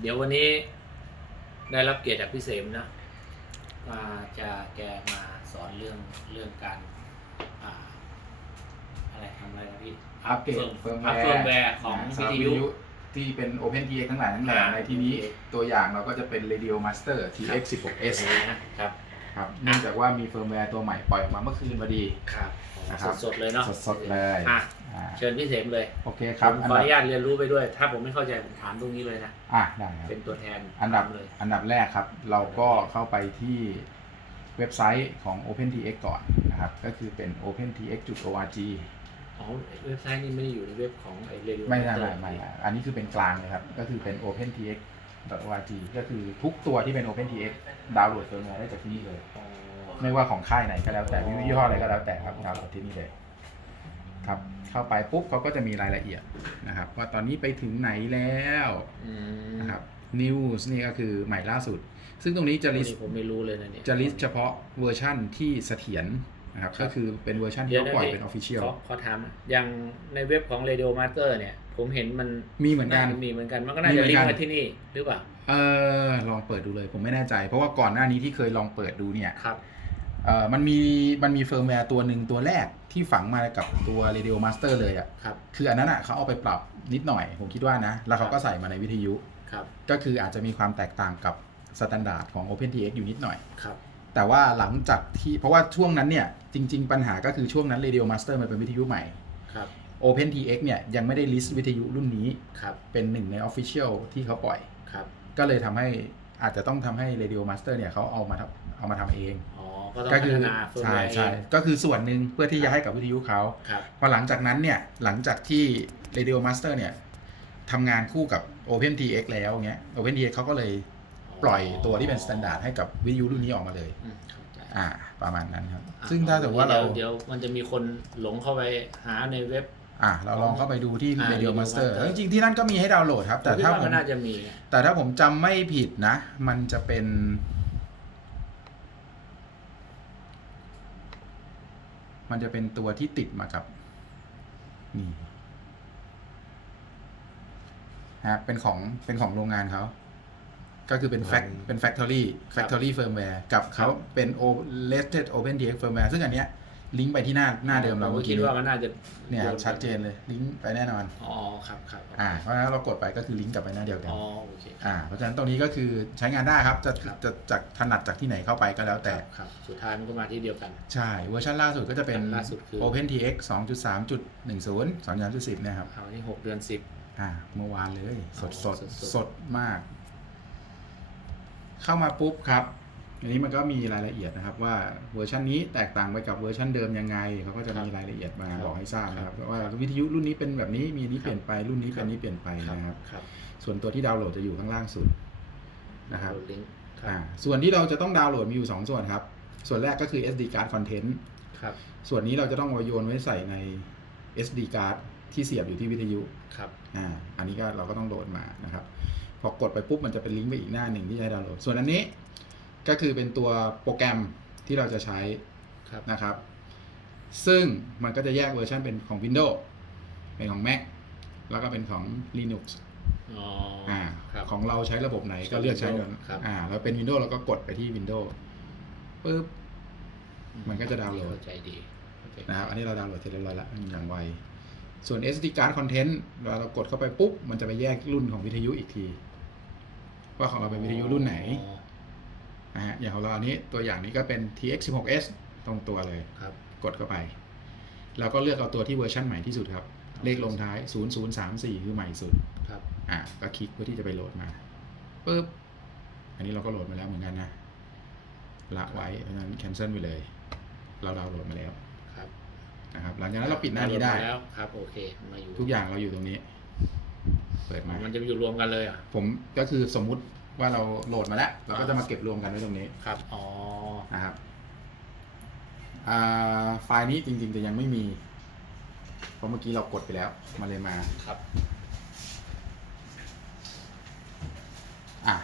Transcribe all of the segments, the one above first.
เดี๋ยววันนี้ได้รับเกียรติจากพี่เสมนะมาจะแกมาสอนเรื่องเรื่องการอ่าอะไรทำอะไรนะพี่อัปเกรดเฟิร์มเฟิร์มอัพเฟิร์มแวร์ของสำหวิรับทยุ ที่เป็น Open TX ทั้งหลายทั้งแหล่อ่าในที่นี้ตัวอย่างเราก็จะเป็น Radio Master TX 16S นะครับครับเนื่องจากว่ามีเฟิร์มแวร์ตัวใหม่ปล่อยออกมาเมื่อคืนพอดีครับนะครับสดๆเลยเนาะสดๆเลยอะ อ่าเชิญพี่เสมเลยโอเคคผรับมอันขอดัอบนุญาตเรียนรู้ไปด้วย ถ้าผมไม่เข้าใจผมถามตรงนี้เลยนะ อะได้ครับ เป็นตัวแทนอันดับถามเลย อันดับแรกครับ เราก็เข้าไปที่เว็บไซต์ของ OpenTX ก่อนนะครับ ก็คือเป็น opentx.org อ๋อเว็บไซต์นี้ไม่ได้อยู่ในเว็บของไอ้เรดิโอไม่ไม่ไม่ไม่ไม่อันนี้คือเป็นกลางเลยครับ ก็คือเป็น opentx.org ก็คือทุกตัวที่เป็น OpenTX ดาวน์โหลดเฟิร์มแวร์ได้จากที่นี่เลย ไม่ว่าของค่ายไหนก็แล้วแต่ยี่ห้ออะไรก็แล้วแต่ครับดาวน์โหลดที่นี่เลยครับ เข้าไปปุ๊บเขาก็จะมีรายละเอียดนะครับ ว่าตอนนี้ไปถึงไหนแล้วอืมนะครับ news นี่ก็คือใหม่ล่าสุด ซึ่งตรงนี้จะอัน list นี้ผมไม่รู้เลยนะเนี่ยจะ list เฉพาะเวอร์ชั่นที่เสถียรนะครับครับก็คือเป็นเวอร์ชันที่เดี๋ยวเขานะปล่อยพี่เป็น official ขอขอถามนะอย่างในเว็บของ Radio Master เนี่ย ผมเห็นมันมีเหมือนกันาจะมีเหมือนกัน มันก็น่ามีจะเหมือนลิงกันก์มาที่นี่หรือเปล่าเออลองเปิดดูเลยผมไม่แน่ใจ เพราะว่าก่อนหน้านี้ที่เคยลองเปิดดูเนี่ยครับ เออมันมีมันมีเฟิร์มแวร์ตัวหนึ่งตัวแรกที่ฝังมากับตัว Radio Master เลยอะ่ะครับ คืออันนั้นอะเขาเอาไปปรับนิดหน่อย ผมคิดว่านะ แล้วเขาก็ใส่มาในวิทยุ ครับ ก็คืออาจจะมีความแตกต่างกับสแตนดาร์ดของ OpenTX อยู่นิดหน่อย ครับ แต่ว่าหลังจากที่เพราะว่าช่วงนั้นเนี่ย จริง ๆ ปัญหาก็คือช่วงนั้น Radio Master มันเป็นวิทยุใหม่ ครับ OpenTX เนี่ยยังไม่ได้ลิสต์วิทยุรุ่นนี้ครับ เป็นหนึ่งใน Official ที่เขาปล่อย ครับ ก็เลยทำให้อาจจะต้องทำให้ Radio Master เนี่ยเขาเอามาทำเอามาทำเอง อ๋อ ก็ต้องก็พัคืฒนาเฟิร์มใช่แวร์เอใช่ง ก็คือส่วนหนึ่งเพื่อที่จะให้กับวิทยุเขา ครับ พอหลังจากนั้นเนี่ยหลังจากที่ Radio Master เนี่ยทำงานคู่กับ OpenTX แล้วเงี้ย OpenTX เขาก็เลยปล่อยตัวที่เป็น s t ต n d า r d ให้กับวิทยุรุ่นนี้ออกมาเลย อืมเข้าใจอ่า ประมาณนั้นครับ อะซึ่งถ้าสมมติว่าเราดี๋ยวเดี๋ยวมันจะมีคนหลงเข้าไปหาในเว็บ อ่าเราลองเข้าไปดูที่ อ่า Radio Radio Master Master จริงๆที่นั่นก็มีให้ดาวน์โหลดครับ แต่ผมคิดถ้าว่าผมัมนน่าจะมี แต่ถ้าผมจำไม่ผิดนะ มันจะเป็น มันจะเป็นตัวที่ติดมากับนี่ฮะเป็นของเป็นของโรงงานเขา ก็คือเป็นแฟอืมเป็น factory ครับ factory firmware กับเขาครับเป็น o listed OpenTX firmware ซึ่งอันเนี้ย ลิงก์ไปที่หน้าหน้าเดิมเราผมเมื่ก็อคิกี้ดว่ามันน่าจะเนี่ยโยกัชัดเจนเลยลิงก์ไปแน่นอน อ๋อครับครับอ่าเพราะฉะนั้นเรากดไปก็คือลิงก์กลับไปหน้าเดียวกัน อ๋อโอเค อ่าเพราะฉะนั้นตรงนี้ก็คือใช้งานได้ครับ จะครับ จะจากถนัดจากที่ไหนเข้าไปก็แล้วแต่ ครับสุดท้ายมันก็มาที่เดียวกัน ใช่ เวอร์ชันล่าสุดก็จะเป็น ล่าสุดคือ OpenTX 2.3.10 2.3.10เนี่ยครับ เอาที่หกเดือนสิบ อ่าเมื่อวานเลย สดสดสดๆสดมาก เข้ามาปุ๊บครับ อันนี้มันก็มีรายละเอียดนะครับว่าเวอร์ชันนี้แตกต่างไปกับเวอร์ชันเดิมยังไงเขาก็จะมีรายละเอียดมาบอกให้ทราบนะครับว่าวิทยุรุ่นนี้เป็นแบบนี้มีนี้เปลี่ยนไปรุ่นนี้เป็นนี้เปลี่ยนไปนะครับครับส่วนตัวที่ดาวน์โหลดจะอยู่ข้างล่างสุดนะครับโหลดลิงก์ครัอ่าบส่วนที่เราจะต้องดาวน์โหลดมีอยู่ 2 ส่วนครับ ส่วนแรกก็คือ SD card content ครับส่วนนี้เราจะต้องเอาโยนไว้ใส่ใน SD card ที่เสียบอยู่ที่วิทยุครับอ่าอันนี้ก็เราก็ต้องโหลดมานะครับพอกดไปปุ๊บมันจะเป็นลิงก์ไปอีกหน้าหนึ่งที่จะให้ดาวน์โหลด ส่วนอันนี้ ก็คือเป็นตัวโปรแกรมที่เราจะใช้ครับนะครับ ซึ่งมันก็จะแยกเวอร์ชันเป็นของ Windows เป็นของ Mac แล้วก็เป็นของ Linux อ๋ออ่าครับของเราใช้ระบบไหนก็เลือกใช้นั้นครับอ่าเราเป็น Windows เราก็กดไปที่ Windows ปุ๊บมันก็จะดาวน์โหลดเข้าใจดีโอเคนะครับอันนี้เราดาวน์โหลดเสร็จเรียบร้อยแล้วอย่างไวส่วน SD card content เราเรากดเข้าไปปุ๊บ มันจะไปแยกรุ่นของวิทยุอีกที ว่าของเราเป็นวิทยุรุ่นไหนอ๋อ นะฮะอย่างของเราอันนี้ตัวอย่างนี้ก็เป็น TX 16S ตรงตัวเลยครับ กดเข้าไปแล้วก็เลือกเอาตัวที่เวอร์ชันใหม่ที่สุดครับ เลขลงท้าย 0034 คือใหม่สุดครับอะก็คลิกเพื่อที่จะไปโหลดมาปุ๊บอันนี้เราก็โหลดมาแล้วเหมือนกันนะละไว้เพราะฉะนั้น cancel ไปเลย เราดาวน์โหลดมาแล้วครับนะครับ หลังจากนั้นเราปิดหน้านี้ได้มาแล้วครับโอเคมาอยู่ทุกอย่างเราอยู่ตรงนี้ เปิดอ๋อมามันจะอยู่รวมกันเลยเหรอะผมก็คือสมมุติ ว่าเราโหลดมาแล้ว เราก็จะมาเก็บรวมกันไว้ตรงนี้ครับ อ๋อ นะครับอ่าไฟล์นี้จริง ๆ จะยังไม่มี เพราะเมื่อกี้เรากดไปแล้ว มาเลยมา ครับ อะ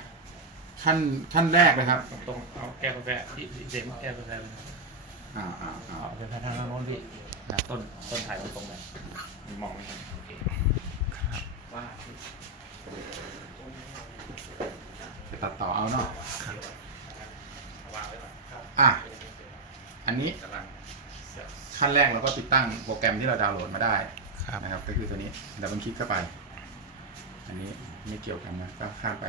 ขั้นขั้นแรกนะครับ ตรงเอาแก้วกาแฟที่ที่เสียงแก้วกาแฟเลยอ่าอ่าอ่าเอาไปทางโน้นพี่ต้นต้นถ่ายตรงๆเลยมองไม่เห็นโอเคว่า ตัดต่อเอาเนาะวางไว้ก่อนครับอะ อันนี้กำลังขั้นแรกเราก็ติดตั้งโปรแกรมที่เราดาวน์โหลดมาได้ครับนะครับ ก็คือตัวนี้ดับเบิลคลิกเข้าไป อันนี้ไม่เกี่ยวกันนะก็ข้ามไป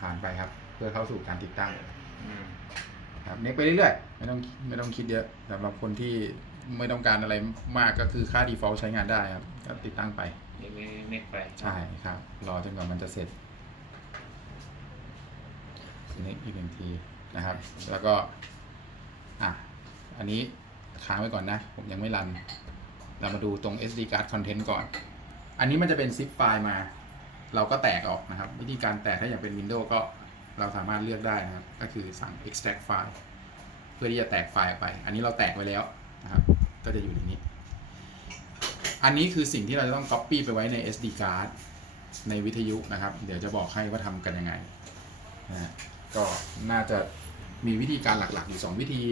ผ่านไปครับ เพื่อเข้าสู่การติดตั้งอืมครับเน็กไปเรื่อยๆไม่ต้องไม่ต้องคิดเยอะสำหรับคนที่ไม่ต้องการอะไรมากก็คือค่า default ใช้งานได้ครับก็ติดตั้งไปนี่ไม่ไม่ไปใช่ครับ รอจนกว่ามันจะเสร็จ เน็กอีกหนึ่งทีนะครับ แล้วก็อะอันนี้ค้างไว้ก่อนนะ ผมยังไม่รัน เรามาดูตรง SD card content ก่อน อันนี้มันจะเป็น zip ไฟล์มา เราก็แตกออกนะครับ วิธีการแตกถ้าอย่างเป็น Windows ก็เราสามารถเลือกได้นะครับ ก็คือสั่ง extract file เพื่อที่จะแตกไฟล์ออกไป อันนี้เราแตกไว้แล้วนะครับ ก็จะอยู่ในนี้ อันนี้คือสิ่งที่เราจะต้อง copy ไปไว้ใน SD card ในวิทยุนะครับ เดี๋ยวจะบอกให้ว่าทำกันยังไงนะ ก็น่าจะมีวิธีการหลักๆอยู่2วิธี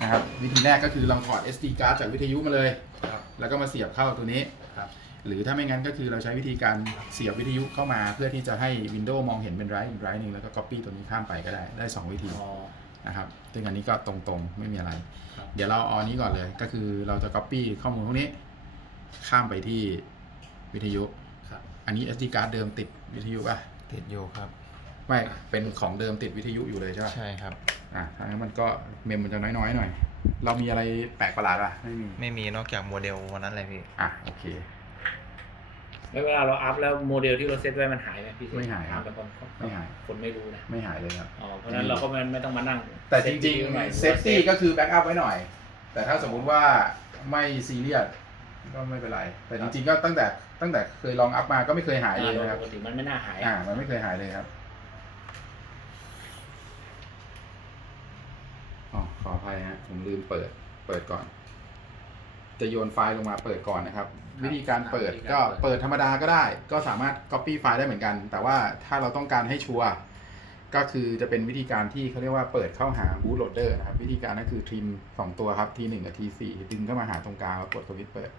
นะครับวิธีแรกก็คือเราถอด SD card จากวิทยุมาเลย ครับ แล้วก็มาเสียบเข้าตัวนี้ ครับ หรือถ้าไม่งั้นก็คือเราใช้วิธีการเสียบวิทยุเข้ามา เพื่อที่จะให้ Windows มองเห็นเป็นไรต์อีกไรต์หนึ่งแล้วก็ Copy ตัวนี้ข้ามไปก็ได้ ได้ 2 วิธีอ๋อ นะครับซึ่งอันนี้ก็ตรงๆ ไม่มีอะไร ครับ เดี๋ยวเราเอาอันนี้ก่อนเลย ก็คือเราจะ Copy ข้อมูลพวกนี้ ข้ามไปที่วิทยุ ครับ อันนี้ SD card เดิมติดวิทยุป่ะ ติดอยู่ครับ ไม่เป็นของเดิมติดวิทยุอยู่เลยใช่ป่ะใช่ครับ อะถ้างั้นมันก็เมมมันจะน้อยๆหน่อย เรามีอะไรแปลกประหลาดป่ะไม่มีไม่มีนอกจากโมเดลวันนั้นเลยพี่ อะโอเค แล้วเวลาเราอัพแล้วโมเดลที่เราเซตไว้มันหายไหมพี่เซฟไม่หายครับ แต่คนไม่หาย คนไม่รู้นะไม่หายเลยครับ อ๋อเพราะฉะนั้นเราก็ไม่ไม่ต้องมานั่งแต่จริงเซตไว้ใหม่ๆเซฟตี้ก็คือแบ็กอัพไว้หน่อย แต่ถ้าสมมุติว่าไม่ซีเรียสก็ไม่เป็นไร แต่จริงๆก็ตั้งแต่ตั้งแต่เคยลองอัพมาก็ไม่เคยหายเลยอ่านะครับปกติมันไม่น่าหาย อ่า มันไม่เคยหายเลยครับอ๋อ ขออภัยฮะผมลืมเปิดเปิดก่อน จะโยนไฟล์ลงมาเปิดก่อนนะครับ วิธีการเปิดก็เปิดธรรมดาก็ได้ ก็สามารถ Copy ไฟล์ได้เหมือนกัน แต่ว่าถ้าเราต้องการให้ชัวร์ก็คือจะเป็นวิธีการที่เขาเรียกว่าเปิดเข้าหา bootloader นะครับ วิธีการก็คือทีมสองตัวครับทีหนึ่งกับทีสี่ดึงเข้ามาหาตรงกลางแล้วกดสวิตช์เปิด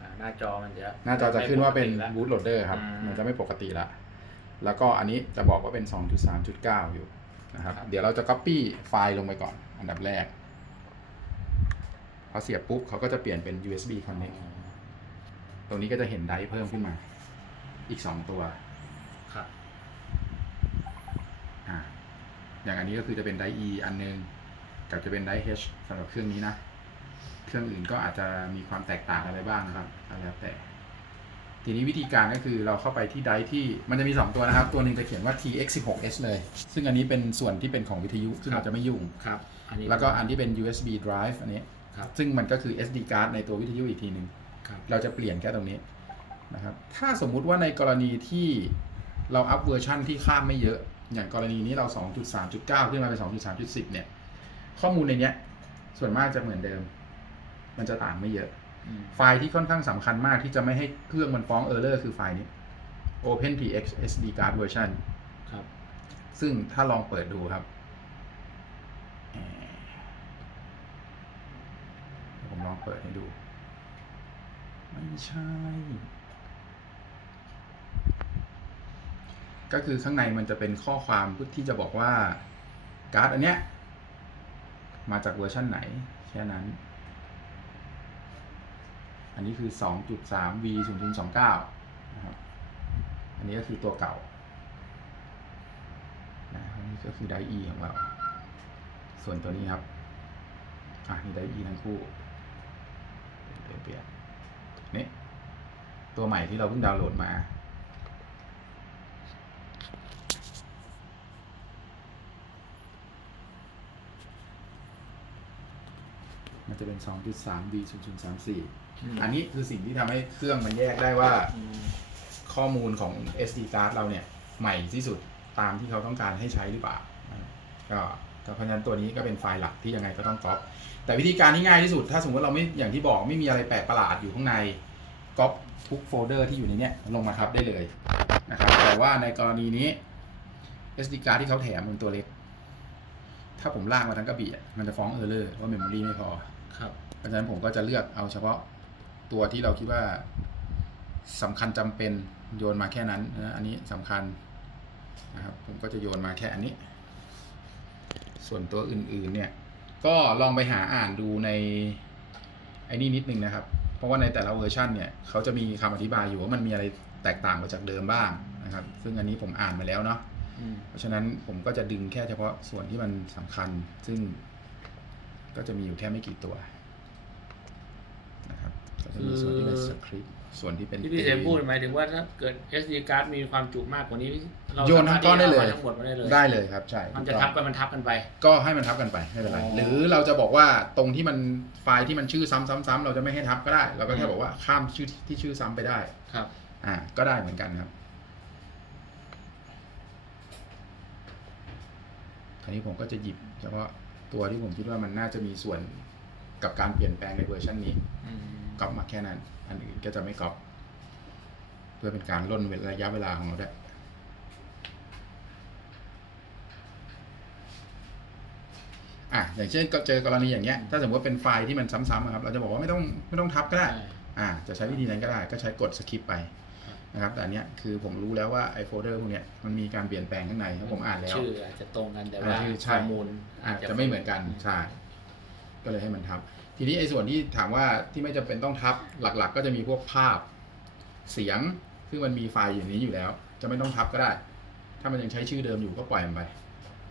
อ่าหน้าจอมันจะหน้าจอจะขึ้นว่าเป็น ไม่ปกติละ bootloader ครับ อืม มันจะไม่ปกติละ แล้วก็อันนี้จะบอกว่าเป็น 2.3.9 อยู่ นะครับ เดี๋ยวเราจะ copy ไฟล์ลงไปก่อนอันดับแรกพอเสียบปุ๊บเขาก็จะเปลี่ยนเป็น USB connect ตรงนี้ก็จะเห็นไดร์เพิ่มขึ้นมา อีก2ตัวครับอ่าอย่างอันนี้ก็คือจะเป็นไดร์ E อันนึง กับจะเป็นไดร์ H สำหรับเครื่องนี้นะ เครื่องอื่นก็อาจจะมีความแตกต่างอะไรบ้างนะครับก็แล้วแต่ ทีนี้วิธีการก็คือเราเข้าไปที่ไดร์ที่มันจะมี 2 ตัวนะครับ ตัวหนึ่งจะเขียนว่า TX16S เลย ซึ่งอันนี้เป็นส่วนที่เป็นของวิทยุ ซึ่งเราจะไม่ยุ่ง ครับ อันนี้แล้วก็อันที่เป็น USB drive อันนี้ ครับ ซึ่งมันก็คือ SD card ในตัววิทยุอีกทีหนึ่งครับ เราจะเปลี่ยนแค่ตรงนี้นะครับ ถ้าสมมุติว่าในกรณีที่เราอัพเวอร์ชันที่ข้ามไม่เยอะ อย่างกรณีนี้เรา 2.3.9 ขึ้นมาเป็น 2.3.10 เนี่ย ข้อมูลในเนี้ยส่วนมากจะเหมือนเดิม มันจะต่างไม่เยอะอืม ไฟล์ที่ค่อนข้างสำคัญมากที่จะไม่ให้เครื่องมันฟ้อง error คือไฟล์นี้ OpenTX SD card version ครับ ซึ่งถ้าลองเปิดดูครับเอ่อผมลองเปิดให้ดู ไม่ใช่ ก็คือข้างในมันจะเป็นข้อความที่จะบอกว่า การ์ดอันเนี้ย มาจากเวอร์ชันไหน แค่นั้น อันนี้คือ 2.3 v 0 0 2 9นะครับ อันนี้ก็คือตัวเก่านะอันนี้ก็คือไดอีของเรา ส่วนตัวนี้ครับ อะนี่ไดอีทั้งคู่ เปลี่ยนเปลี่ยนนี่ตัวใหม่ที่เราเพิ่งดาวน์โหลดมา มันจะเป็น 2.3 b 0 0 3 4 อันนี้คือสิ่งที่ทำให้เครื่องมันแยกได้ว่าอืมข้อมูลของ SD card เราเนี่ย ใหม่ที่สุดตามที่เขาต้องการให้ใช้หรือเปล่านะครับก็ก็เพราะฉะนั้นตัวนี้ก็เป็นไฟล์หลักที่ยังไงก็ต้องก๊อปแต่วิธีการที่ง่ายที่สุด ถ้าสมมติเราไม่อย่างที่บอกไม่มีอะไรแปลกประหลาดอยู่ข้างในก๊อปทุกโฟลเดอร์ที่อยู่ในเนี้ยลงมาทับได้เลยนะครับแต่ว่าในกรณีนี้ SD card ที่เขาแถมมันตัวเล็ก ถ้าผมลากมาทั้งกระบี่อะมันจะฟ้องเออร์เลอร์ว่าเมมโมรีไม่พอ ครับเพราะฉะนั้นผมก็จะเลือกเอาเฉพาะตัวที่เราคิดว่าสำคัญจำเป็นโยนมาแค่นั้นนะอันนี้สำคัญนะครับผมก็จะโยนมาแค่อันนี้ ส่วนตัวอื่นๆเนี่ยก็ลองไปหาอ่านดูในไอ้นี่นิดนึงนะครับ เพราะว่าในแต่ละเวอร์ชันเนี่ยเขาจะมีคำอธิบายอยู่ว่ามันมีอะไรแตกต่างไปจากเดิมบ้างนะครับ ซึ่งอันนี้ผมอ่านมาแล้วเนาะอืมเพราะฉะนั้นผมก็จะดึงแค่เฉพาะส่วนที่มันสำคัญ ซึ่ง ก็จะมีอยู่แค่ไม่กี่ตัวนะครับก็จะมีส่วนที่เป็นสคริปต์ส่วนที่เป็นที่พี่เสมพูดหมายถึงว่าถ้าเกิด SD card มีความจุมากกว่านี้ เราโยนทั้งก้อนได้เลยสามารถที่จะอามาทั้งหมดมาได้เลยได้เลยครับใช่มันจะถูกทัต้บองกันมันทับกันไป ก็ให้มันทับกันไปไม่เป็นไรอ๋อหรือเราจะบอกว่าตรงที่มันไฟล์ที่มันชื่อซ้ำๆๆ เราจะไม่ให้ทับก็ได้เราก็แค่อืมบอกว่าข้ามชื่อที่ชื่อซ้ำไปได้ครับ อ่า ก็ได้เหมือนกันครับคราวนี้ผมก็จะหยิบเฉพาะ ตัวที่ผมคิดว่ามันน่าจะมีส่วนกับการเปลี่ยนแปลงในเวอร์ชันนี้อืมก๊อปมาแค่นั้น อันอื่นก็จะไม่ก๊อปเพื่อเป็นการล่นระยะเวลาของเราด้วยอะอย่างเช่นก็เจอกรณีอย่างเงี้ยถ้าสมมติว่าเป็นไฟล์ที่มันซ้ำๆอะครับ เราจะบอกว่าไม่ต้องไม่ต้องทับก็ได้ใช่อ่า จะใช้วิธีนั้นก็ได้ ก็ใช้กดสคิปไปครับ นะครับแต่อันเนี้ยคือผมรู้แล้วว่าไอ้โฟลเดอร์พวกเนี้ยมันมีการเปลี่ยนแปลงข้างในครับผมอ่านแล้ว ชื่ออาจจะตรงกันแต่อ่าว่าชื่อใช่ ข้อมูลอาจจะไม่เหมือนกันใช่ก็เลยให้มันทับ ทีนี้ไอ้ส่วนที่ถามว่าที่ไม่จำเป็นต้องทับหลัก ๆ ก็จะมีพวกภาพเสียงซึ่งมันมีไฟล์อยู่นี้อยู่แล้ว จะไม่ต้องทับก็ได้ ถ้ามันยังใช้ชื่อเดิมอยู่ก็ปล่อยมันไป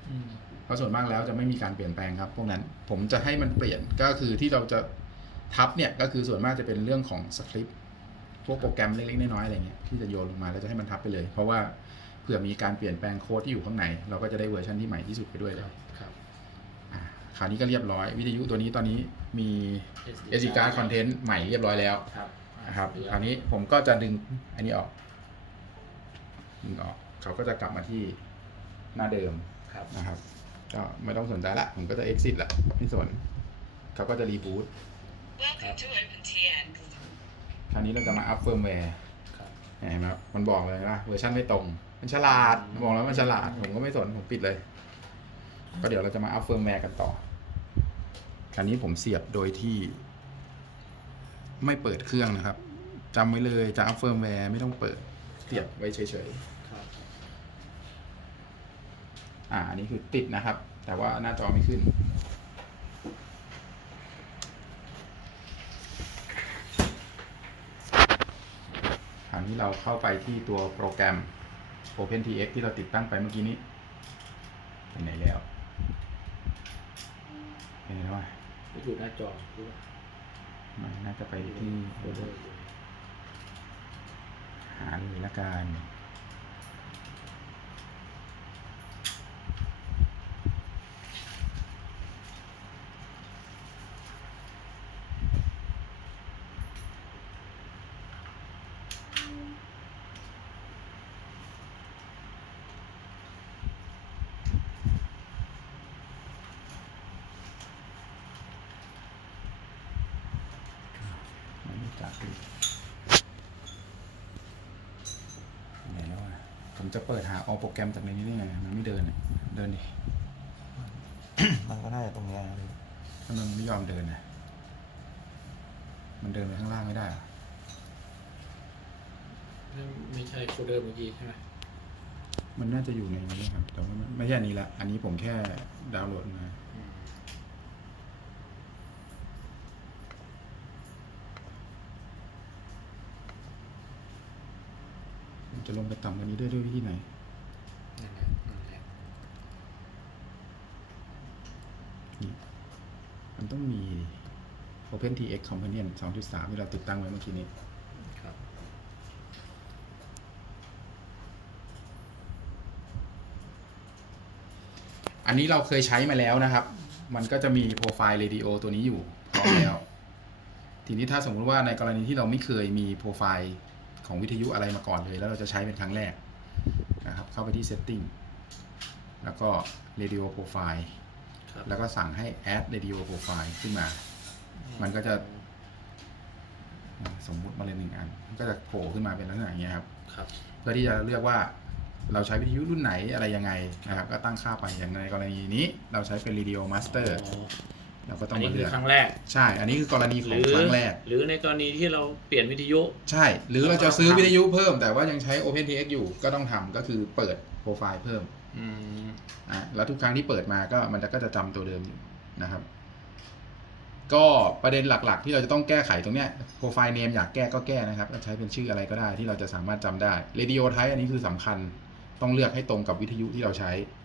อืมเพราะส่วนมากแล้วจะไม่มีการเปลี่ยนแปลงครับ พวกนั้นผมจะให้มันเปลี่ยนก็คือที่เราจะทับเนี่ยก็คือส่วนมากจะเป็นเรื่องของสคริปต์ พวกโปรแกรมเล็กๆน้อยๆอะไรเงี้ยที่จะโยนลงมาแล้วจะให้มันทับไปเลย เพราะว่าเผื่อมีการเปลี่ยนแปลงโค้ดที่อยู่ข้างใน เราก็จะได้เวอร์ชันที่ใหม่ที่สุดไปด้วยเลยครับอ่าคราวนี้ก็เรียบร้อย วิทยุตัวนี้ตอนนี้มี SD card content ใหม่เรียบร้อยแล้วครับนะครับคราวนี้ผมก็จะดึงอันนี้ออกดึงออกเขาก็จะกลับมาที่หน้าเดิมครับนะครับก็ไม่ต้องสนใจละ ผมก็จะ exit ละไม่สนเขาก็จะรีบูต Welcome to OpenTX. คราวนี้เราจะมาอัพเฟิร์มแวร์ครับเห็นไหมครับมันบอกเลยว่าเวอร์ชันไม่ตรง มันฉลาดบอกแล้วมันฉลาด ผมก็ไม่สน ผมปิดเลย ก็เดี๋ยวเราจะมาอัพเฟิร์มแวร์กันต่อ คราวนี้ผมเสียบโดยที่ ไม่เปิดเครื่องนะครับจำไว้เลยจะอัพเฟิร์มแวร์ไม่ต้องเปิด เสียบไว้เฉยๆครับอ่าอันนี้คือติดนะครับ แต่ว่าหน้าจอไม่ขึ้น คราว นี้เราเข้าไปที่ตัวโปรแกรม OpenTX ที่เราติดตั้งไปเมื่อกี้นี้ไปไหนแล้วไปไหนแล้ววะไม่อยู่หน้าจอหรือว่ามันน่าจะไปที่โฟลเดอร์อยู่หาเลยละกัน จับเลยไหนแล้วอะผมจะเปิดหาเอาโปรแกรมจากในนี้ได้ไงมันไม่เดินอะเดินดิมันก็น่าจะตรงเนี้ยครับพี่ทำไมมันไม่ยอมเดินนะมันเดินไปข้างล่างไม่ได้เหรอไม่ใช่โฟลเดอร์เมื่อกี้ใช่ไหมมันน่าจะอยู่ในนี้ครับแต่ว่ามันไม่ใช่อันนี้ละ อันนี้ผมแค่ดาวน์โหลดมา อืม มันจะลงไปต่ำกว่านี้ได้ด้วยวิธีไหนนั่นแหละนั่นแหละนี่มันต้องมี OpenTX Companion 2.3 ที่เราติดตั้งไว้เมื่อกี้นี้ ครับ อันนี้เราเคยใช้มาแล้วนะครับ มันก็จะมีโปรไฟล์เรดิโอตัวนี้อยู่พร้อมแล้ว ทีนี้ถ้าสมมุติว่าในกรณีที่เราไม่เคยมีโปรไฟล์ ของวิทยุอะไรมาก่อนเลย แล้วเราจะใช้เป็นครั้งแรกนะครับ เข้าไปที่ setting แล้วก็ radio profile ครับแล้วก็สั่งให้ add radio profile ขึ้นมา มันก็จะอ่าสมมุติมาเลยหนึ่งอันมัน ก็จะโผล่ขึ้นมาเป็นลักษณะอย่างเงี้ยครับครับ เพื่อที่จะเลือกว่าเราใช้วิทยุรุ่นไหนอะไรยังไงนะครับ ก็ตั้งค่าไปอย่างในกรณีนี้ เราใช้เป็น Radio Master อ๋อ เราก็ต้ออังนนี้มาคืเลืออกครั้งแรก ใช่ อันนี้คือกรณีหของรือครั้งแรก หรือในกรณีที่เราเปลี่ยนวิทยุ ใช่ หรือเราจะซื้อวิทยุเพิ่มแต่ว่ายังใช้ OpenTX อยู่ก็ต้องทำก็คือเปิดโปรไฟล์เพิ่มอืมอะแล้วทุกครั้งที่เปิดมาก็มันจะก็จะจำตัวเดิมอยู่นะครับ ก็ประเด็นหลักๆ ที่เราจะต้องแก้ไขตรงเนี้ยโปรไฟล์เนมอยากแก้ก็แก้นะครับใช้เป็นชื่ออะไรก็ได้ที่เราจะสามารถจำได้ Radio Type อันนี้คือสำคัญต้องเลือกให้ตรงกับวิทยุที่เราใช้ครับ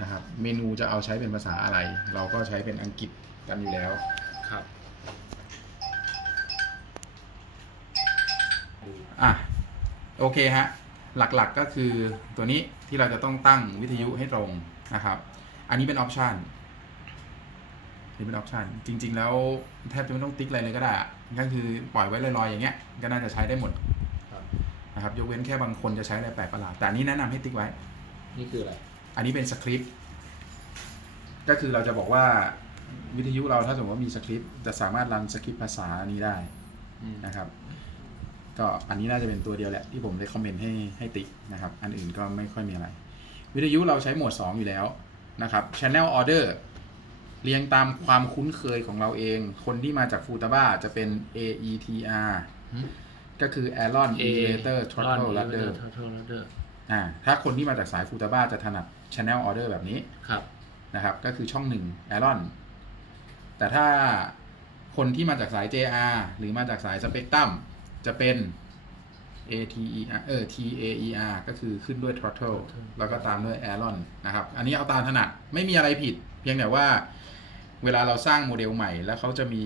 นะครับเมนูจะเอาใช้เป็นภาษาอะไร เราก็ใช้เป็นอังกฤษกันอยู่แล้วครับอะโอเคฮะหลักๆก็คือตัวนี้ที่เราจะต้องตั้งวิทยุให้ตรงนะครับ อันนี้เป็นออปชันนี่เป็นออปชันจริง ๆ แล้วแทบจะไม่ต้องติ๊กอะไรเลยก็ได้อะก็คือปล่อยไว้ลอยๆอย่างเงี้ยก็น่าจะใช้ได้หมดครับนะครับยกเว้นแค่บางคนจะใช้อะไรแปลกประหลาดแต่อันนี้แนะนำให้ติ๊กไว้ นี่คืออะไร อันนี้เป็นสคริปต์ก็คือเราจะบอกว่าวิทยุเราถ้าสมมติว่ามีสคริปต์จะสามารถรันสคริปต์ภาษานี้ได้อืมนะครับ ก็อันนี้น่าจะเป็นตัวเดียวแหละที่ผมได้คอมเมนต์ให้ให้ติ๊กนะครับ อันอื่นก็ไม่ค่อยมีอะไร วิทยุเราใช้โหมด2 อยู่แล้วนะครับ Channel Order เรียงตามความคุ้นเคยของเราเอง คนที่มาจากฟูตาบ้าจะเป็น AETR หืมก็คือ Aeron Elevator Throttle Ladder Throttle Ladder อ่าถ้าคนที่มาจากสายฟูตาบ้าจะถนัด Channel Order แบบนี้ครับ นะครับ ก็คือช่องหนึ่ง Aeron แต่ถ้าคนที่มาจากสาย JR หรือมาจากสาย Spectrum จะเป็น ATER เออ TAER ก็คือขึ้นด้วย throttle แล้วก็ตามด้วย Aeron นะครับ อันนี้เอาตามถนัดไม่มีอะไรผิด เพียงแต่ว่าเวลาเราสร้างโมเดลใหม่ แล้วเขาจะมี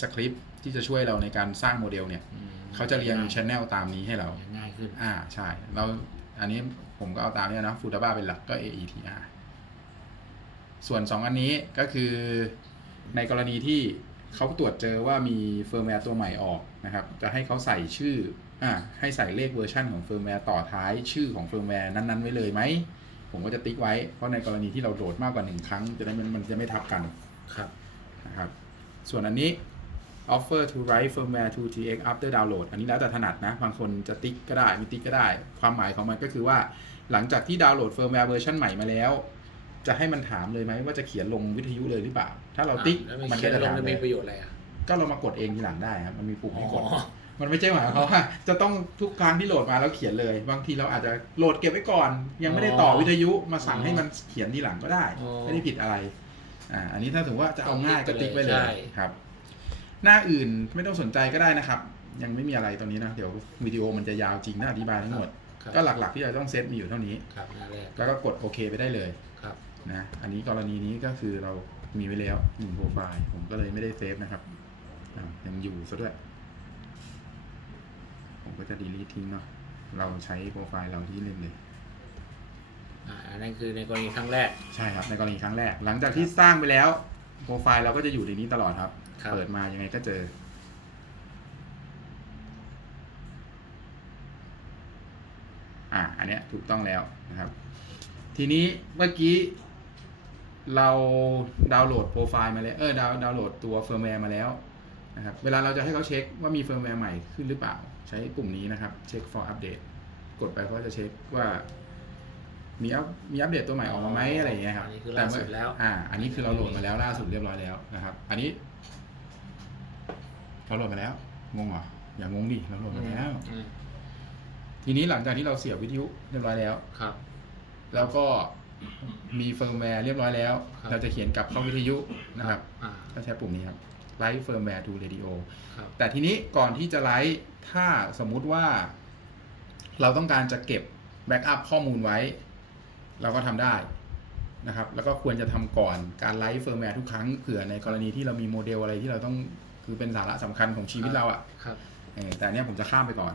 สคริปต์ที่จะช่วยเราในการสร้างโมเดลเนี่ยอืมเขาจะเรียง channel ตามนี้ให้เราง่ายขึ้น อ่าใช่ เรา อันนี้ผมก็เอาตามนี้นะฟูตาบ้าเป็นหลักก็ AETR ส่วน 2 อันนี้ก็คือในกรณีที่เขาตรวจเจอว่ามีเฟิร์มแวร์ตัวใหม่ออกนะครับ จะให้เขาใส่ชื่ออ่าให้ใส่เลขเวอร์ชันของเฟิร์มแวร์ต่อท้ายชื่อของเฟิร์มแวร์นั้นๆ ไว้เลยไหม ผมก็จะติ๊กไว้ เพราะในกรณีที่เราโหลดมากกว่าหนึ่งครั้ง จะได้มันมันจะไม่ทับกันครับนะครับ ส่วนอันนี้ offer to write firmware to TX after download อันนี้แล้วแต่ถนัดนะ บางคนจะติ๊กก็ได้ไม่ติ๊กก็ได้ ความหมายของมันก็คือว่า หลังจากที่ดาวน์โหลด firmware เวอร์ชันใหม่มาแล้ว จะให้มันถามเลยไหมว่าจะเขียนลงวิทยุเลยหรือเปล่า ถ้าเราติ๊กแล้วมันเขีก็ยนจะลงถามจะเลมียประโยชน์อะไรอะก็เรามากดเองทีหลังได้ครับมันมีปุ่มให้กดอ๋อมันไม่ใช่หมายความว่าจะต้องทุกครั้งที่โหลดมาแล้วเขียนเลย บางทีเราอาจจะโหลดเก็บไว้ก่อน ยังไม่ได้ต่อวิทยุมาสั่งให้มันเขียนทีหลังก็ได้อ๋อไม่ได้ผิดอะไรอ่าอันนี้ถ้าสมมติว่าจะเอาง่ายก็ติ๊กไว้เลใช่ยครับ หน้าอื่นไม่ต้องสนใจก็ได้นะครับ ยังไม่มีอะไรตรงนี้นะ เดี๋ยววิดีโอมันจะยาวจริงถ้าอธิบายทั้งหมด ครับก็หลักๆที่เราต้องเซตมีอยู่เท่านี้ ครับหน้าแรกแล้วก็กดโอเคไปได้เลยครับ นะ อันนี้กรณีนี้ก็คือเรามีไว้แล้วหนึ่งโปรไฟล์ผมก็เลยไม่ได้เซฟนะครับอ่ายังอยู่ซะด้วย ผมก็จะดีลีททิ้งเนาะเราใช้โปรไฟล์เราที่เล่นเลย อ่าอันนั้นคือในกรณีครั้งแรก ใช่ครับ ในกรณีครั้งแรก หลังจากที่สร้างไปแล้ว โปรไฟล์เราก็จะอยู่ในนี้ตลอดครับ ครับ เปิดมายังไงก็เจอ อ่าอันเนี้ยถูกต้องแล้วนะครับ ทีนี้เมื่อกี้ เราดาวน์โหลดโปรไฟล์มาแล้วเออดาวดาวน์โหลดตัวเฟิร์มแวร์มาแล้วนะครับเวลาเราจะให้เขาเช็คว่ามีเฟิร์มแวร์ใหม่ขึ้นหรือเปล่า ใช้ปุ่มนี้นะครับเช็ค for update กดไปเขาจะเช็คว่ามีอัพมีอัปเดตตัวใหม่ออกมาไหมอะไรอย่างเงี้ยครับอันนี้คือล่าสุดแล้ว อ่า อันนี้คือเราโหลดมาแล้วล่าสุดเรียบร้อยแล้วนะครับ อันนี้ เราโหลดมาแล้ว งงเหรอ อย่างงงดิ เราโหลดมาแล้ว อืมทีนี้หลังจากที่เราเสียบวิทยุเรียบร้อยแล้ว ครับ แล้วก็มีเฟิร์มแวร์เรียบร้อยแล้ว ครับ เราจะเขียนกลับเข้าวิทยุนะครับ อ่าก็ใช้ปุ่มนี้ครับ Write firmware to radio ครับ แต่ทีนี้ก่อนที่จะไลฟ์ถ้าสมมุติว่า เราต้องการจะเก็บแบ็กอัพข้อมูลไว้ เราก็ทำได้นะครับ แล้วก็ควรจะทำก่อนการไลฟ์เฟิร์มแวร์ทุกครั้งเผื่อในกรณีที่เรามีโมเดลอะไรที่เราต้อง คือเป็นสาระสำคัญของชีวิตเราอะ่ะครับเออแต่อันเนี้ยผมจะข้ามไปก่อน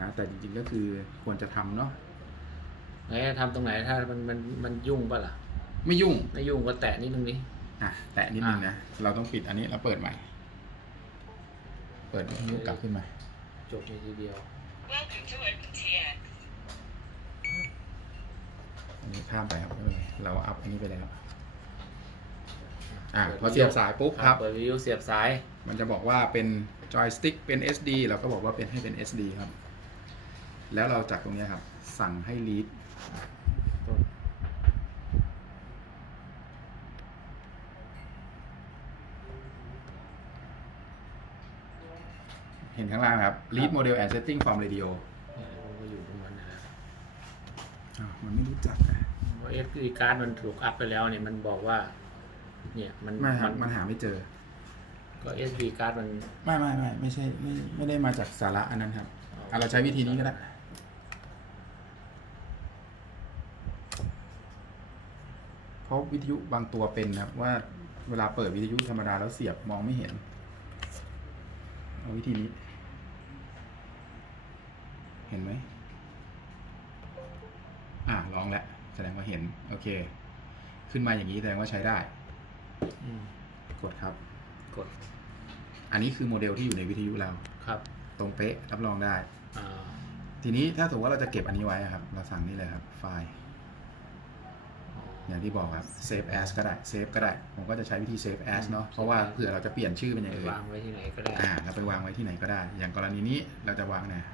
นะ แต่จริงๆก็คือควรจะทำเนาะไหนจะทำตรงไหนถ้ามันมันมันยุ่งป่ะล่ะ ไม่ยุ่งไม่ยุ่งก็แตะนิดนึงนี่อะแตะนิดนึงนะเราต้องปิดอันนี้แล้วเปิดใหม่ เปิดวิทยุกลับขึ้นมาจบในทีเดียว Welcome to OpenTX. อันนี้ข้ามไปครับไม่เป็นไรเราอัพอันนี้ไปแล้ว่าพอเสียบสายปุ๊บครับเปิดวิวเสียบสาย มันจะบอกว่าเป็นจอยสติ๊กเป็น SD เราก็บอกว่าเป็นให้เป็น SD ครับ แล้วเราจากตรงนี้ครับ สั่งให้ลีดเห็นข้างล่างครับ lead model and setting from radio มันอยู่ตรงนั้นนะมันไม่รู้จักนะเอฟดีการ์ดมันถูกอัพไปแล้วเนี่ยมันบอกว่า เนี่ยมันไม่ครับมันหาไม่เจอ ก็เอสดีการ์ดมัน ไม่ไม่ไม่ไม่ใช่ไม่ไม่ได้มาจากสาระอันนั้นครับอะเราใช้วิธีนี้ก็ได้ เพราะวิทยุบางตัวเป็นนะครับ ว่าเวลาเปิดวิทยุธรรมดาแล้วเสียบมองไม่เห็น เอาวิธีนี้ เห็นไหม อ่าลองแล้วแสดงว่าเห็น โอเค ขึ้นมาอย่างนี้แสดงว่าใช้ได้ อืมกดครับ กดอันนี้คือโมเดลที่อยู่ในวิทยุเรา ครับตรงเป๊ะรับรองได้ อ่าทีนี้ถ้าสมมติว่าเราจะเก็บอันนี้ไว้อะครับ เราสั่งนี่เลยครับ ไฟล์ อย่างที่บอกครับ save as ก็ได้ save ก็ได้ ผมก็จะใช้วิธี save as เนาะเพราะว่าเผื่อเราจะเปลี่ยนชื่อเป็นอย่างอื่นวางไว้ที่ไหนก็ได้อ่าเราไปวางไว้ที่ไหนก็ได้ อย่างกรณีนี้เราจะวางเนี่ย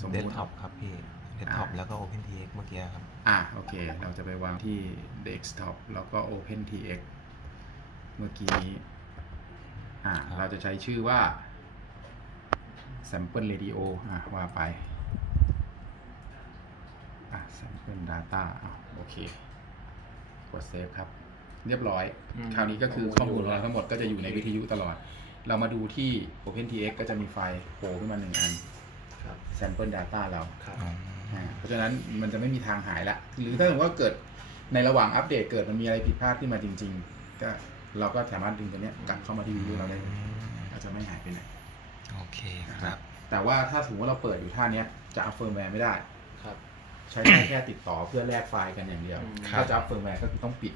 สมเดมสติก์ท็อปครับพี่เดสก์ท็อปอ่า แล้วก็ OpenTX เมื่อกี้ครับ อ่าโอเค เราจะไปวางที่ desktop แล้วก็ OpenTX เมื่อกี้นี้อ่าครับเราจะใช้ชื่อว่า sample radio อ่าว่าไป อะ sample data อะโอเค กด save ครับ เรียบร้อยอืมคราวนี้ก็คือข้อมูลของเราทั้งหมดก็จะอยู่ในวิทยุตลอด เรามาดูที่ OpenTX ก็จะมีไฟล์โผล่ขึ้นมาหนึ่งอันครับ sample data เราครับอ่าเพราะฉะนั้นมันจะไม่มีทางหายละ หรือถ้าสมมติว่าเกิดในระหว่างอัปเดตเกิดมันมีอะไรผิดพลาดขึ้นมาจริง ๆ ก็ เราก็สามารถดึงตัวเนี้ยกลับเข้ามาที่วิวเราได้เลยก็จะไม่หายไปไหนโอเคครับแต่ว่าถ้าสมมติว่าเราเปิดอยู่ท่าเนี้ยจะอัพเฟิร์มแวร์ไม่ได้ ครับ ใช้ได้แค่ติดต่อเพื่อแลกไฟล์กันอย่างเดียว อืม ถ้าจะอัพเฟิร์มแวร์ก็คือต้องปิด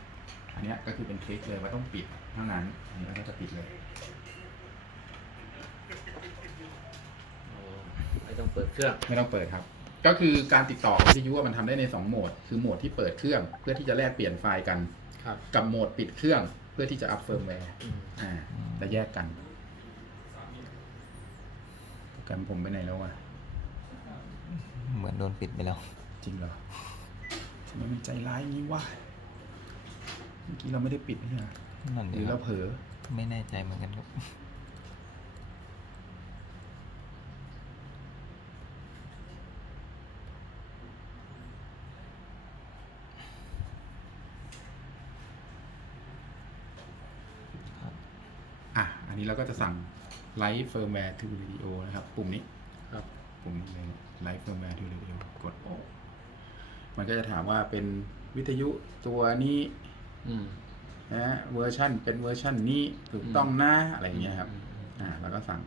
อันเนี้ยก็คือเป็นคลิกเลยว่าต้องปิดเท่านั้นอันนี้เราก็จะปิดเลยโอ้ไม่ต้องเปิดเครื่อง ไม่ต้องเปิดครับ ก็คือการติดต่อวิทยุอะมันทำได้ในสองโหมด คือโหมดที่เปิดเครื่องเพื่อที่จะแลกเปลี่ยนไฟล์กัน ครับ กับโหมดปิดเครื่องเพื่อที่จะอัพเฟิร์มแวร์อืมอ่าจะแยกกันโปรแกรมผมไปไหนแล้วอะ เหมือนโดนปิดไปแล้ว จริงเหรอทำไมมันใจร้ายอย่างนี้วะเมื่อกี้เราไม่ได้ปิดนี่นะนั่นหเดี๋รืยอวเราเผลอ ไม่แน่ใจเหมือนกันครับ อะ อันนี้ เราก็จะสั่ง Live Firmware to Radio นะครับ ปุ่มนี้ครับปุ่มนี้เลย Live Firmware to Radio กดมันก็จะถามว่าเป็นวิทยุตัวนี้อืมนะฮะเวอร์ชันเป็นเวอร์ชันนี้ถูกต้องนะอะไรอย่างเงี้ยครับอืมอืมอ่าแล้วก็สั่ง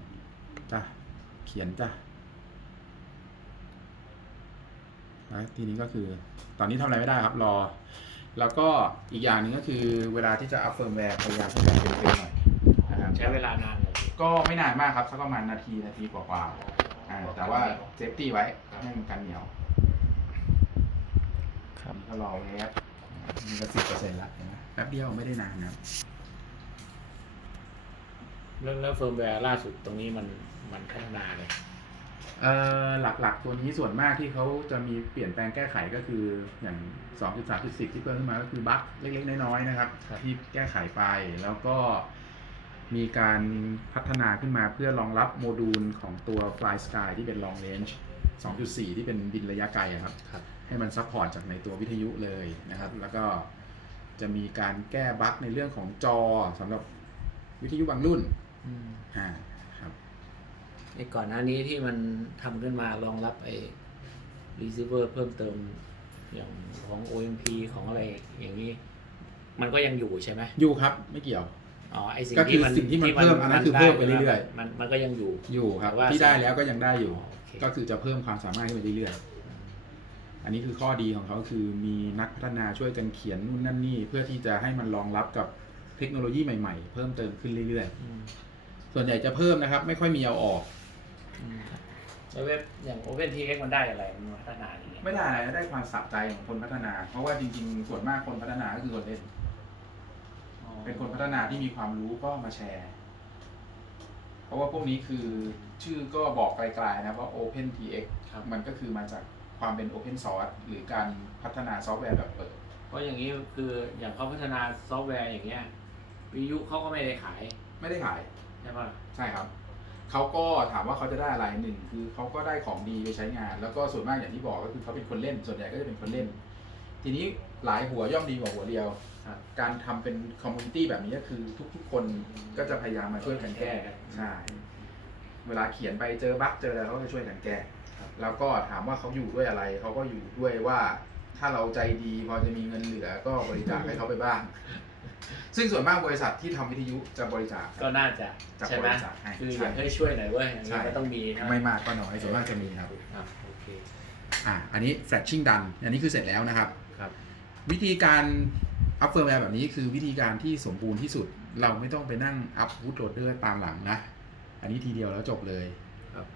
จ้ะเขียนจ้ะแล้วทีนี้ก็คือ ตอนนี้ทำอะไรไม่ได้ครับรอ แล้วก็อีกอย่างหนึ่งก็คือเวลาที่จะอัพเฟิร์มแวร์พยายามให้แบบเป็นๆหน่อยนะครับใช้เวลานานเลยก็ไม่นานมากครับสักประมาณนาทีนาทีกว่าๆอ่าแต่ว่าเซฟตี้ไว้ให้มันกันเหนียวครับนี่ก็รอแวบนี่ก็สิบเปอร์เซ็นต์ละเห็นไหมแป๊บเดียวไม่ได้นานนะครับแล้วแล้วเฟิร์มแวร์ล่าสุดตรงนี้มันมันพัฒนาเลย เอ่อหลักๆ ตัวนี้ส่วนมากที่เขาจะมีเปลี่ยนแปลงแก้ไขก็คืออย่าง 2.3.10 ที่เพิ่มขึ้นมาก็คือบั๊กเล็กๆ น้อยๆนะครับ ที่แก้ไขไปแล้วก็ มีการพัฒนาขึ้นมาเพื่อรองรับโมดูลของตัว Fly Sky ที่เป็น Long Range 2.4 ที่เป็นบินระยะไกลอะครับครับให้มันซัพพอร์ตจากในตัววิทยุเลยนะครับ แล้วก็จะมีการแก้บั๊กในเรื่องของจอสำหรับวิทยุบางรุ่นอืมอ่าครับไอ้ก่อนหน้านี้ที่มันทำขึ้นมารองรับไอ้ receiver เพิ่มเติมอย่างของ OMP ของอะไรอย่างนี้ มันก็ยังอยู่ใช่ไหมอยู่ครับ ไม่เกี่ยว อ๋อไอสิ่งก็คือที่มันสิ่งที่มันเพิ่มอันนั้นคือเพิ่มไปเรื่อยๆ มันมันก็ยังอยู่ อยู่ครับแต่ว่าที่ได้แล้วก็ยังได้อยู่ โอเค ก็คือจะเพิ่มความสามารถขึ้นไปเรื่อยๆอันนี้คือข้อดีของเขาคือมีนักพัฒนาช่วยกันเขียนนู่นนั่นนี่ เพื่อที่จะให้มันรองรับกับเทคโนโลยีใหม่ๆ เพิ่มเติมขึ้นเรื่อยอืมๆ ส่วนใหญ่จะเพิ่มนะครับ ไม่ค่อยมีเอาออก อืมแล้วเว็บอย่าง OpenTX มันได้อะไรมันพัฒนาอย่างเงี้ยไม่ได้อะไรได้ความสะใจของคนพัฒนา เพราะว่าจริงๆ ส่วนมากคนพัฒนาก็คือคนเล่นอ๋อ เป็นคนพัฒนาที่มีความรู้ก็มาแชร์ เพราะว่าพวกนี้คือชื่อก็บอกไกลๆนะว่า OpenTX ครับมันก็คือมาจากความเป็น Open Source หรือการพัฒนาซอฟต์แวร์แบบเปิด เพราะอย่างนี้คืออย่างเขาพัฒนาซอฟต์แวร์อย่างเงี้ยวิทยุเขาก็ไม่ได้ขาย ไม่ได้ขาย ใช่ป่ะใช่ครับ เขาก็ถามว่าเขาจะได้อะไรหนึ่งคือเขาก็ได้ของดีไปใช้งาน แล้วก็ส่วนมากอย่างที่บอกก็คือเขาเป็นคนเล่น ส่วนใหญ่ก็จะเป็นคนเล่น ทีนี้หลายหัวย่อมดีกว่าหัวเดียวครับ การทำเป็นคอมมูนิตี้แบบนี้ก็คือทุกๆ คนก็จะพยายามมาช่วยกันแก้ใช่ เวลาเขียนไปเจอบั๊กเจออะไรเขาก็จะช่วยกันแก้ครับ แล้วก็ถามว่าเขาอยู่ด้วยอะไร เขาก็อยู่ด้วยว่า ถ้าเราใจดีพอจะมีเงินเหลือก็บริจาคให้เขาไปบ้าง ซึ่งส่วนมากบริษัทที่ทำวิทยุจะบริจาค ก็น่าจะจะใช่ไหมบริจาคให้คือใช่อยากให้ช่วยหน่อยเว้ยอย่างใช่นี้ก็ต้องมีนะไม่มากก็น้อยส่วนมากจะมีครับครับโอเคอ่า อันนี้ flashing done อันนี้คือเสร็จแล้วนะครับ ครับ วิธีการ อัพเฟิร์มแวร์แบบนี้คือวิธีการที่สมบูรณ์ที่สุด เราไม่ต้องไปนั่งอัพวูดโรเดอร์ตามหลังนะ อันนี้ทีเดียวแล้วจบเลยครับ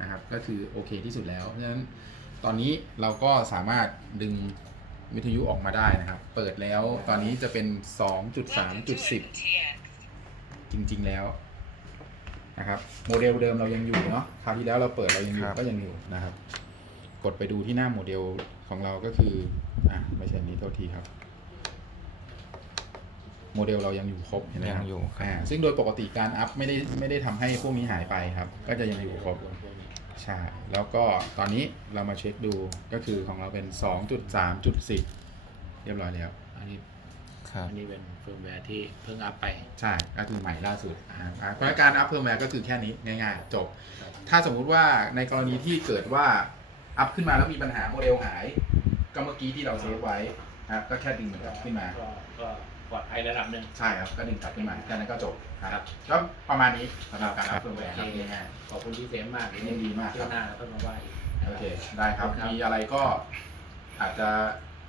นะครับก็คือโอเคที่สุดแล้วเพราะฉะนั้นตอนนี้เราก็สามารถดึงวิทยุออกมาได้นะครับ เปิดแล้วตอนนี้จะเป็น 2.3.10 จริง ๆ แล้วนะครับโมเดลเดิมเรายังอยู่เนาะคราวที่แล้วเราเปิดเรายังอยู่ครับก็ยังอยู่นะครับ กดไปดูที่หน้าโมเดลของเราก็คืออ่าไม่ใช่อันนี้โทษทีครับ โมเดลเรายังอยู่ครบเห็นไหมครับยังอยู่ครับอ่าซึ่งโดยปกติการอัพไม่ได้ไม่ได้ทำให้พวกนี้หายไปครับ ก็จะยังอยู่ครบใช่แล้วก็ตอนนี้เรามาเช็คดูก็คือของเราเป็น 2.3.10 เรียบร้อยแล้ว อันนี้ครับ อันนี้เป็นเฟิร์มแวร์ที่เพิ่งอัพไป ใช่ก็คือใหม่ล่าสุดนะครับอ่าเพราะฉะนั้นการอัพเพิ่มแวร์ก็คือแค่นี้ง่ายๆ จบ ถ้าสมมุติว่าในกรณีที่เกิดว่าอัพขึ้นมาแล้วมีปัญหาโมเดลหาย ก็เมื่อกี้ที่เราเซฟไว้นะครับก็แค่ดึงมันกลับขึ้นมา ก็ก็ ปลอดภัยระดับหนึ่ง ใช่ครับ ก็ดึงกลับขึ้นมาแค่นั้นก็จบคครัรับบก็ประมาณนี้สำหรับการอัพเพิ่มแวร์โอครับเคง่ายขอบคุณพี่เซมมากยินดีมากครับเที่ยวหน้าต้องมาว่าอีกๆโอเค ได้ครับครับ มีอะไรก็อาจจะ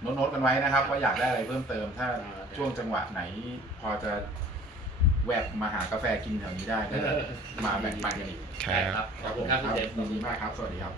โน้ตๆกันไว้นะครับ ว่าอยากได้อะไรเพิ่มเติม ถ้าช่วงจังหวะไหน พอจะแวบมาหากาแฟกินแถวนี้ได้ก็มาแบ่งปันกันอีกครัได้บครับขอบคุณครับพี่เซมยินดีมากครับ สวัสดีครับ